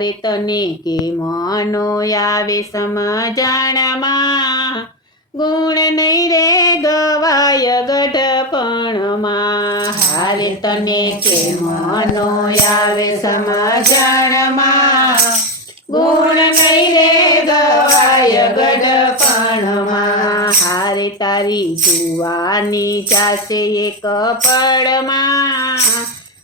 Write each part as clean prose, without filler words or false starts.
હારે તને કે મનો આવે સમજણમાં ગુણ નહીં રે ગવાય ગઢપણમાં હારે તને કે મનો આવે સમજણમાં ગુણ નહીં રે ગવાય ગઢપણમાં હારે તારી જુવાની ચાસે એક પળમાં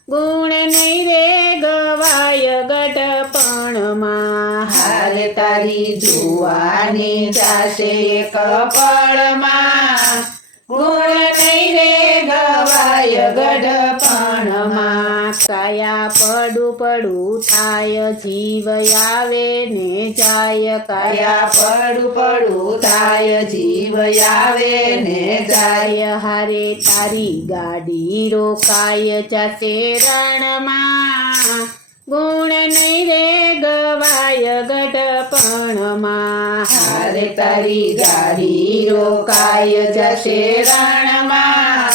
ગુણ નહીં રે ગવાય ગઢપણમાં હારે તારી જુવાની ચાસે એક પળમાં ગુણ નહીં રે ગવાય ગઢપણમાં કાયા પડું થાય જીવ આવે ને જાય કાયા પડું થાય જીવ આવે ને જાય હારે તારી ગાડી રોકાય જાશે રણમાં ગુણ નહીં રે ગવાય ગઢપણમાં હારે તારી ગાડી રોકાય જશે રણમાં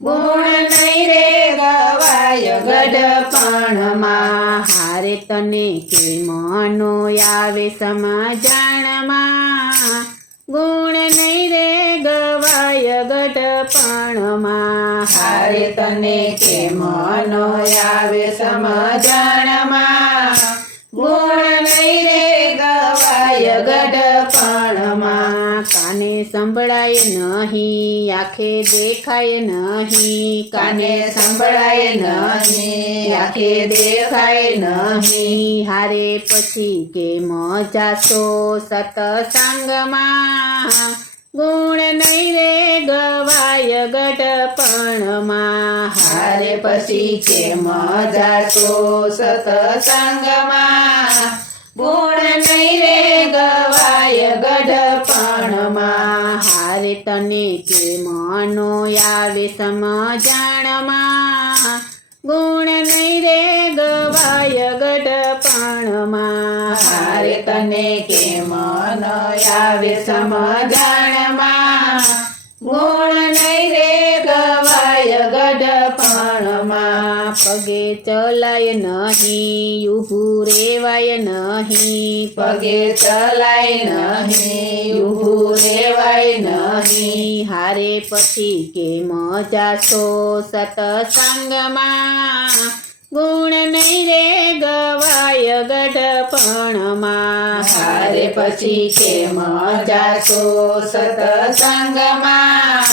ગુણ નહીં રે ગવાય ગઢપણમાં હારે તને કે મનો આવે સમજણમાં ગુણ નહીં રે ગવાય ગઢપણમાં હારે તને કે મનો આવે સમજણમાં ગુણ નહીં રે ગવાય ગઢપણમાં કાને સંભળાય નહીં આંખે દેખાય નહીં કાને સંભળાય નહીં આંખે દેખાય નહીં હારે પછી કે મજાશો સતસંગમાં ગુણ નહીં રે ગવાય ગઢપણમાં હારે પછી કે મજાશો સતસંગમાં ગુણ નહીં રે ગવાય ગઢપણમાં હારે તને કે મનો આવે સમજણમાં ગુણ નહીં રે ગવાય ગઢપણમાં હારે તને કે મનો આવે સમજણમાં ગુણ નહીં રે ગવાય ગઢપણમાં પગે ચલાય નહીં ઊભું રેવાય નહીં પગે ચલાય નહીં ઊભું રેવાય નહીં હારે પછી કે મજાશો સતસંગમાં ગુણ નહીં રે ગવાય ગઢપણમાં હારે પછી કે મજાશો સતસંગમાં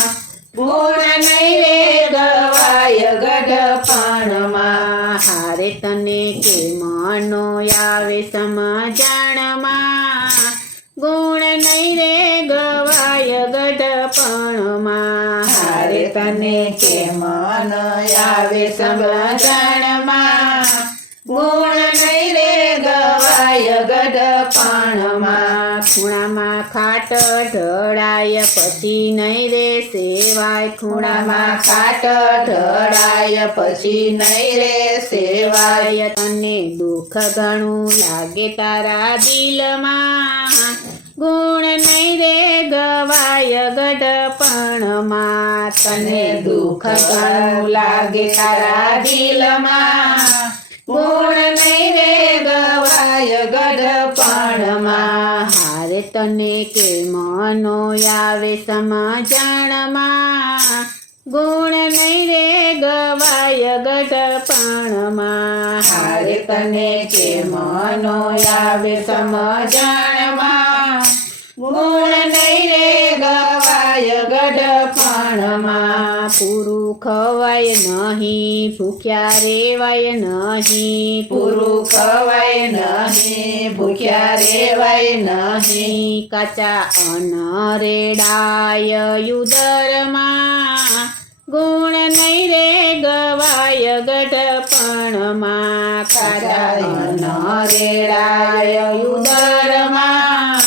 ગુણ નહીં રે ગવાય ગઢપણમાં હારે તને કે મનો આવે સમજણમાં ગુણ નહીં રે ગવાય ગઢપણમાં હારે તને કે મનો આવે સમજણમાં ગુણ નહીં રે ગવાય ગઢપણમાં ખૂણામાં ખાટ ઢળાય પછી નહીં રે સેવાય ખૂણામાં ખાટ ઢળાય પછી નહીં રે સેવાય તને દુઃખ ઘણું લાગે તારા દિલમાં ગુણ નહીં રે ગવાય ગઢપણમાં તને દુઃખ ઘણું લાગે તારા દિલમાં ગુણ નહીં રે ગવાય ગઢપણમાં હારે તને કે મનો આવે સમજણમાં ગુણ નહીં રે ગવાય ગઢપણમાં હારે તને કે મનો આવે સમજણમાં ગુણ નહીં રે ગવાય ગઢપણમાં પૂરું ખવાય નહીં ભૂખ્યા રેવાય નહીં પૂરું ખવાય નહીં ભૂખ્યા રેવાય નહીં કાચા અન્ન રેડાય ઉદરમાં ગુણ નહીં રે ગવાય ગઢપણમાં કાચા અન્ન રેડાય ઉદરમાં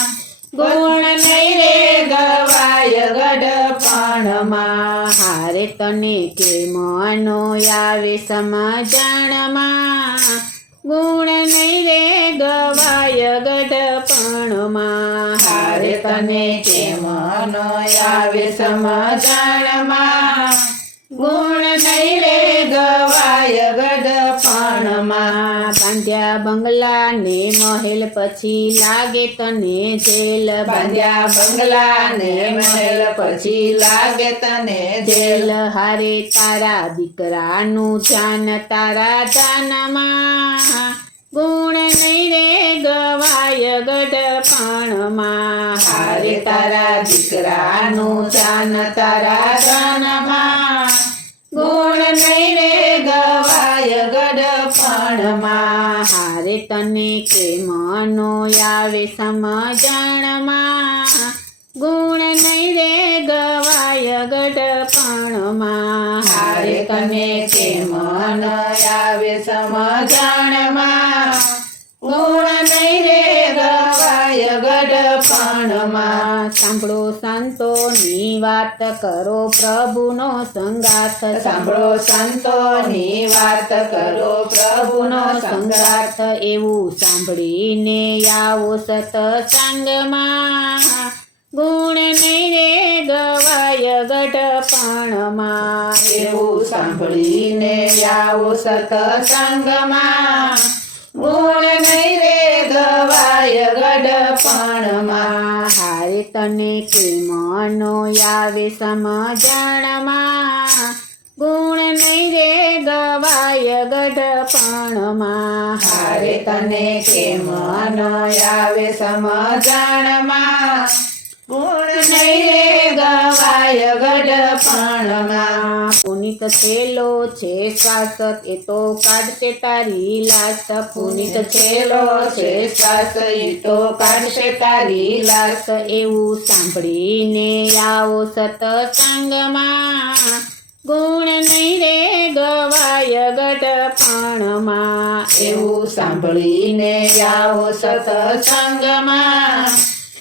ગુણ નહીં રે ગવાય ગઢપણમાં હારે તને કે મનો આવે સમજણમાં ગુણ નહીં રે ગવાય ગઢપણમાં હારે તને કે મનો આવે સમજણમાં ગુણ નહીં રે ગવાય ગઢપણ સમજણમાં. બાંધ્યા બંગલા ને મહેલ પછી લાગે તને જેલ. બાંધ્યા બંગલા ને મહેલ પછી લાગે તને જેલ. હારે તારા દીકરાનું ધ્યાન તારા ધ્યાનમાં. ગુણ નહીં રે ગવાય ગઢપણમાં. હારે તારા દીકરાનું ધ્યાન તારા ધ્યાનમાં. ગુણ નહીં રે ગવાય ગઢપણમાં. હારે તને કેમનો આવે સમજણમાં. ગુણ નહીં રે ગવાય ગઢપણમાં. હારે તને કેમન આવે સમજણમાં. ગુણ નહીં રે ગવાય ગઢપણમાં. સાંભળો સંતોની વાત કરો પ્રભુનો સંગાથ. સાંભળો સંતોની વાત કરો પ્રભુનો સંગાથ. એવું સાંભળીને આવો સત્સંગમાં. ગુણ નહીં રે ગવાય ગઢપણમાં. એવું સાંભળીને આવો સત્સંગમાં. ગુણ નહીં રે ગવાય ગઢપણમાં. હારે તને કેમનો આવે સમજણમાં. ગુણ નહીં રે ગવાય ગઢપણમાં. હારે તને કેમનો આવે સમજણમાં. ગુણ નહીં રે ગવાય ગઢપણમાં. પુનિત થેલો છે શ્વાસ એ તો કાઢશે તારી લાશ. પુનિત છેલો છે શ્વાસ ઈ તો કાઢશે તારી લાશ. એવું સાંભળીને આવો સત્સંગમાં. ગુણ નહીં રે ગવાય ગઢપણમાં. એવું સાંભળીને આવો સત્સંગમાં.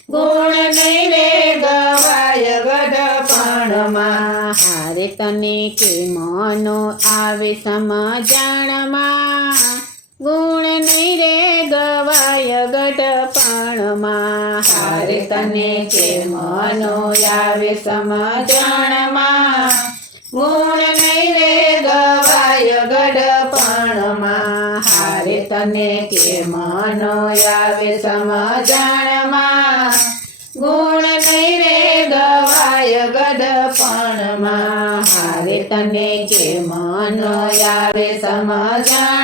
ગુણ નહીં રે ગવાય ગઢપણમાં. હારે તને કેમનો આવે સમજણમાં. ગુણ નહીં રે ગવાય ગઢપણમાં. હારે તને કેમનો આવે સમજણમાં. ગુણ નહીં રે ગવાય ગઢપણમાં. હારે તને કેમનો આવે સમજણમાં. ગુણ નહીં રે ગવાય ગઢપણમાં. હારે તને કેમનો આવે સમજણમાં.